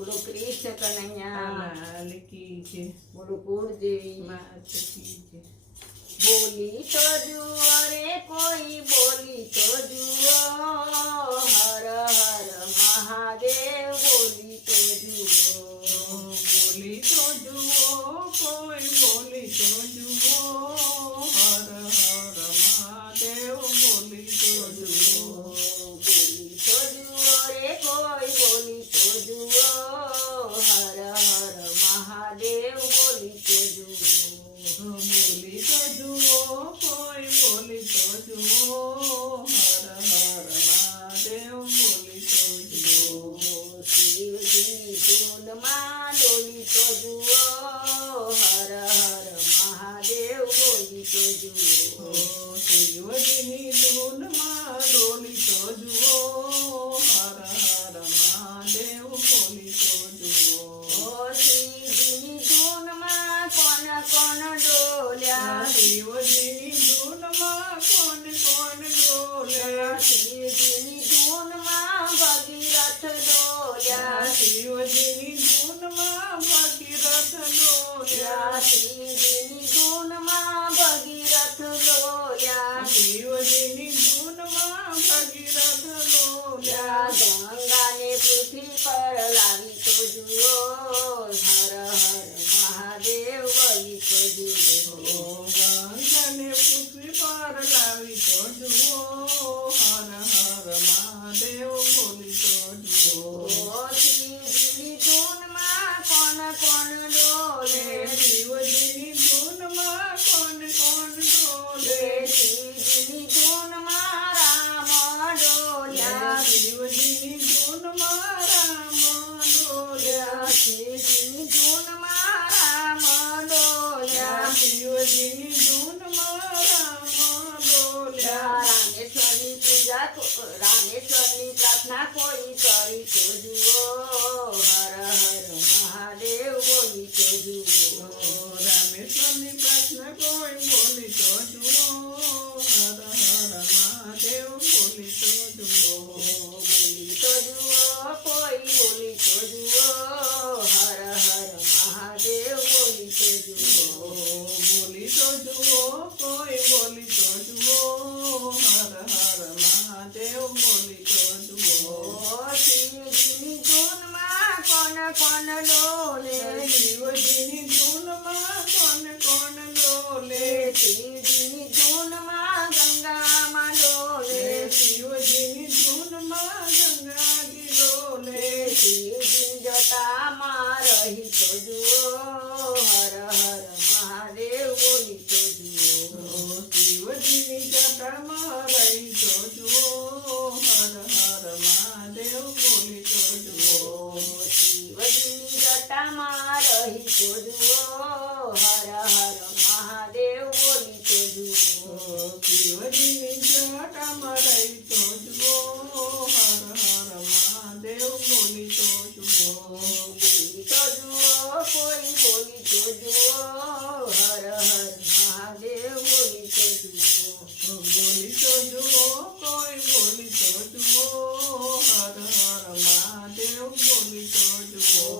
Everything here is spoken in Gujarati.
બોલો કૃષ્ણ કનૈયા લાલ કી જય, બોલો કુળદેવી માત કી જય. બોલી તો જુઓ રે કોઈ બોલી તો જુઓ હર હર મહાદેવ બોલી તો જુઓ બોલી તો જુઓ, કોઈ બોલી તો જુઓ, હર હર મહાદેવ બોલી તો જુઓ. બોલી તો જુઓ રે કોઈ બોલી તો જુઓ હર હર મહાદેવ બોલી તો જુઓ બોલી તો જુઓ, કોઈ બોલી તો જુઓ, હર હર મહાદેવ બોલી તો જુઓ. શિવજીની ધૂનમાં ડોલી તો જુઓ હર હર મહાદેવ બોલી તો જુઓ શિવજીની ધૂનમાં ડોલી તો જુઓ, હર હર મહાદેવ બોલી તો જુઓ. શિવજીની ધૂનમાં કોણ કોણ ડોલ્યા શિવજીની ધૂનમાં કોણ કોણ ડોલ્યા, શિવજીની ધૂનમાં ભગીરથ ડોલ્યા શિવજીની ધૂનમાં ભગીરથ ડોલ્યા, શિવજીની ધૂનમાં ભગીરથ ડોલ્યા શિવજીની ધૂનમાં ભગીરથ ડોલ્યા. ગંગાને પૃથ્વી પર લાવી તો જુઓ હર હર મહાદેવ બોલી તો જુઓ ગંગાને પૃથ્વી પર લાવી તો જુઓ, હર હર મહાદેવ બોલી તો જુઓ. શિવજીની ધૂનમાં કોણ કોણ ડોલે શિવજીની ધૂનમાં કોણ કોણ ડોલે, શિવજીની ધૂનમાં રામ ડોલ્યા શિવજીની ધૂનમાં રામ ડોલ્યા, શિવજીની ધૂનમાં રામ ડોલ્યા શિવજીની ધૂનમાં રામ ડોલ્યા. રામેશ્વરની પૂજા રામેશ્વરની પ્રાર્થના કોઈ કરી તો જુઓ હર હર મહાદેવ બોલી તો જુઓ રામેશ્વરની પ્રાર્થના કોઈ બોલી તો જુઓ, હર હર મહાદેવ બોલી તો જુઓ. બોલી તો જુઓ કોઈ બોલી તો જુઓ હર હર મહાદેવ બોલી તો જુઓ બોલી તો જુઓ, કોઈ બોલી તો જુઓ, હર હર મહાદેવ બોલી તો જુઓ. શિવજીની ધૂનમાં કોણ કોણ ડોલે શિવજીની ધૂનમાં કોણ કોણ ડોલે, શિવજીની ધૂનમાં ગંગામાં ડોલે શિવજીની ધૂનમાં ગંગાજી ડોલે, શિવજી જટામાં રહી તો જુઓ હર હર મહાદેવ બોલી તો જુઓ શિવજીની જટામાં રહી તો જુઓ, હર હર મહાદેવ બોલી તો જુઓ. શિવજીની જટામાં રહી તો જુઓ હર હર મહાદેવ બોલી તો જુઓ શિવજીની જટામાં રહી તો જુઓ, હર હર મહાદેવ બોલી તો જુઓ. બોલી તો જુઓ કોઈ બોલી તો જુઓ હર હર મહાદેવ બોલી તો જુઓ બોલી તો જુઓ, કોઈ બોલી તો જુઓ, હર હર મહાદેવ બોલી તો જુઓ.